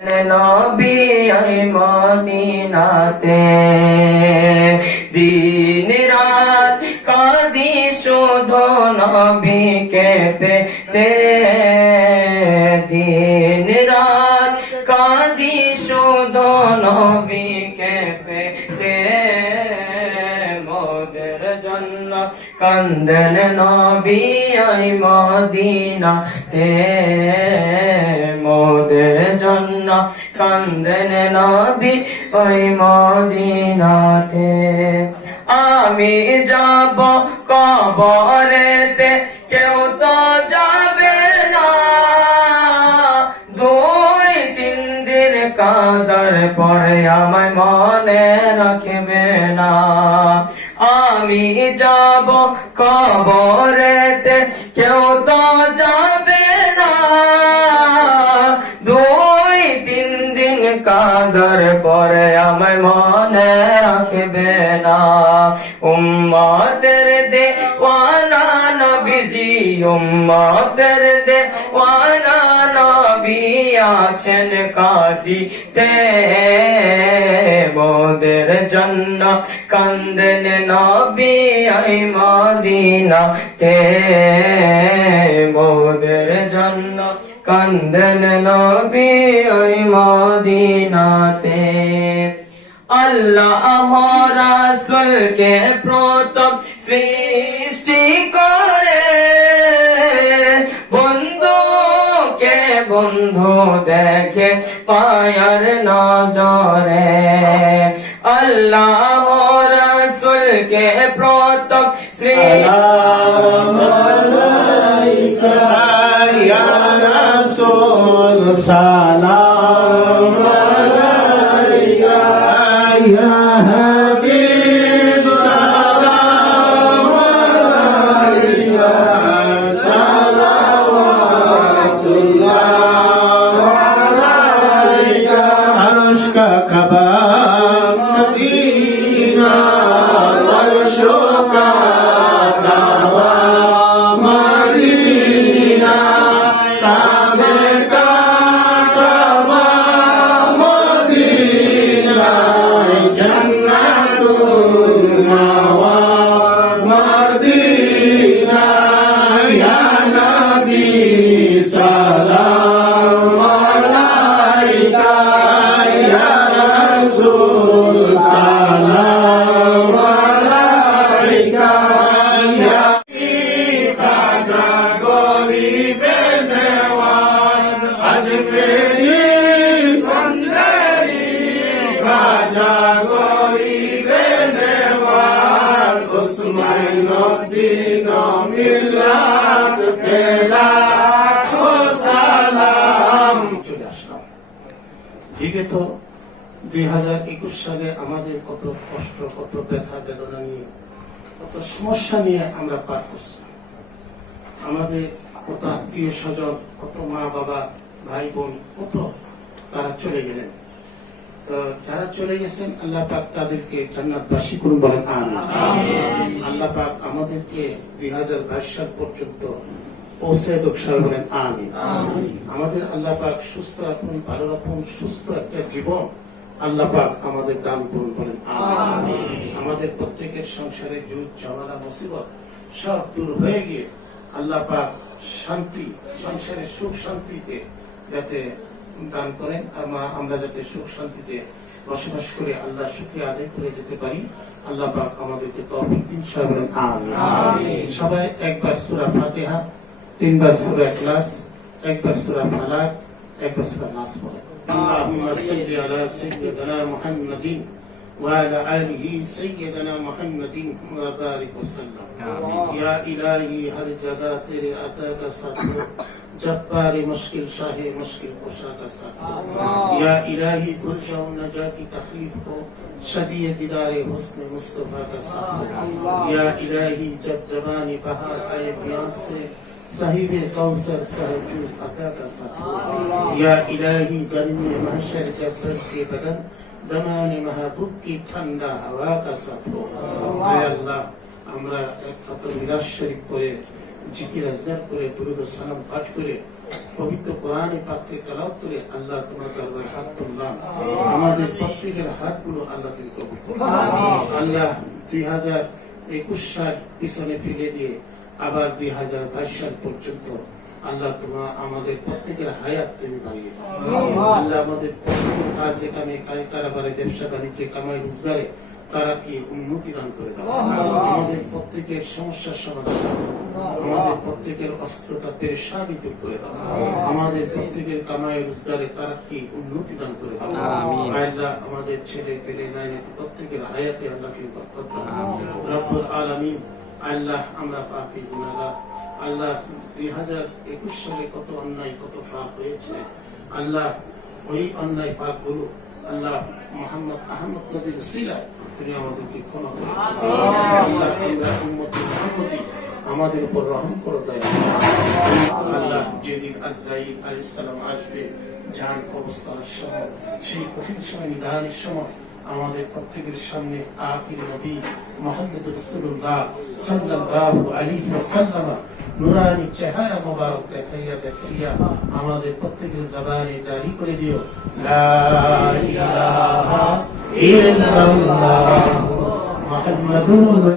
নবী আই মদিনাতে দিন রাত কাঁদি শুধু নবীকে পেতে দিন রাত কাঁদি শুধু নবীকে পেতে মোদের জন্য কান্দেন নবী আই মদিনাতে মোদের জন্য কান্দেন নবী ওই মদিনাতে আমি যাব কবরেতে কেউ তো যাবে না 2-3 দিন কাঁদার পরে আমায় মনে রাখবে না আমি যাব কবরেতে কেউ তো যাবে না 2-3 দিন কাঁদার পরে আমায় মনে রাখবে না উম্মতের দেওয়ানা নবীজি উম্মতের দেওয়ানা নবী আছেন কাঁদিতে মোদের জন্য কান্দেন নবী আই মদিনাতে মোদের জন্য কান্দেন নবী আই মদিনাতে আল্লাহ রাসূলকে প্রথম সৃষ্টি করে বন্ধুকে বন্ধু দেখে পায়ার নজরে আল্লাহ রাসূলকে প্রথম সালাম আলাইকা ইয়া হাবিব সালাম আলাইকা সালাওয়াতুল্লাহ আলাইকা আরশ কা কাবা মদিনা আরশ কা কাবা মদিনা কাবে বিগত 2021 সালে আমাদের কত কষ্ট কত ব্যথা বেদনা নিয়ে কত সমস্যা নিয়ে আমরা পার করছি আমাদের কত আত্মীয় স্বজন কত মা বাবা ভাই বোন কত তারা চলে গেলেন তো যারা চলে গেছেন আল্লাহ পাক তাদেরকে জান্নাতবাসী করুন বলেন আমিন আল্লাহ পাক আমাদেরকে 2022 সাল পর্যন্ত পৌঁছে দোকসাল বলেন আমিন আমাদের আল্লাহ পাক সুস্থ রাখুন ভালো রাখুন সুস্থ একটা জীবন আল্লাহ পাক আমাদের দান করুন বলেন আমিন আমাদের প্রত্যেকের সংসারে যুদ্ধ ঝামেলা মুসিবত সব দূর হয়ে গিয়ে আল্লাহ পাক শান্তি সংসারে সুখ শান্তিতে যাতে দান করেন আর আমরা যাতে সুখ শান্তিতে বসবাস করে আল্লাহ শুকরিয়া আদায় করে যেতে পারি আল্লাহ পাক আমাদেরকে তৌফিক দিন সবাই বলেন আমিন সবাই একবার সূরা ফাতিহা 3 বার সূরা ইখলাস একবার সূরা ফালাক একবার সূরা নাস পড়ো আল্লাহুম্মা সাল্লি আলা সাইয়্যিদিনা মুহাম্মাদিন ওয়া আলা আলিহি সাইয়্যিদিনা মুহাম্মাদিন ওয়া বারিক ওয়া সাল্লাম ইয়া ইলাহি হর জায়গা তেরে আতা কা সাথ जब्बार मुश्किल शाहे मुश्किल कुशा का साथ या इलाही गुरजा नजा की तकलीफ को शदीय दीदारे हुस्न मुस्तफा का साथ या इलाही जब जबानी बहार आए बयान से साहिब कौसर सहजूद अता का साथ या इलाही गर्मी महशर जब दर्द के बदन जमाने महबूब की ठंडा हवा का साथ हो अल्लाह আমরা এক কত মিলাদ শরীফ করে জিকির আজকার করে দুরূদ ও সালাম পাঠ করে পবিত্র কোরআনে পাক থেকে তেলাওয়াত করে আল্লাহ তোমার দরবারে হাত তুললাম। আমাদের প্রত্যেকের হাতগুলো আল্লাহ তুমি কবুল করো। আল্লাহ 2021 সাল পিছনে ফেলে দিয়ে আবার 2022 সাল পর্যন্ত আল্লাহ তোমার আমাদের প্রত্যেকের হায়াত তুমি বাড়িয়ে দাও। আল্লাহ আমাদের প্রত্যেকের কাজে কামে কারবারে ব্যবসা বাণিজ্যে কামাই রোজগারে তারা কি উন্নতি দান করে দাও। আমাদের প্রত্যেকের সমস্যার সমাধান করো। আমাদের প্রত্যেকের অস্ত্রতা পেরেশানি দূর করে দাও। আমাদের প্রত্যেকের কামাই রোজগারে তারা কি উন্নতি দান করে দাও। আল্লাহ আমাদের ছেলে পেলে নাই প্রত্যেকের হায়াতে আল্লাহ তুমি বরকত দাও। রব্বুল আলামিন আল্লাহ আমরা পাপী গুনাহগার। আল্লাহ 2021 সালে কত অন্যায় কত পাপ হয়েছে। আল্লাহ ওই অন্যায় পাপ গুলো আল্লাহ মোহাম্মদ আহমদ নবীর উসিলায় তুমি আমাদেরকে ক্ষমা করো। আল্লাহ আমরা উম্মতে মুহাম্মদী আমাদের উপর রহম করো দয়া করো। আল্লাহ যেদিন আজরাইল আলাইহিস সালাম আসবে জান কবজ করার সময় সেই কঠিন সময় নিদানের সময় আমাদের প্রত্যেকের সামনে আখির নবী মুহাম্মদ রাসূলুল্লাহ সাল্লাল্লাহু আলাইহি ওয়াসাল্লাম নুরানি চেহারা মোবারক দেখাইয়া আমাদের প্রত্যেকের জবানে জারি করে দিও লা ইলাহা ইল্লাল্লাহ মুহাম্মাদুর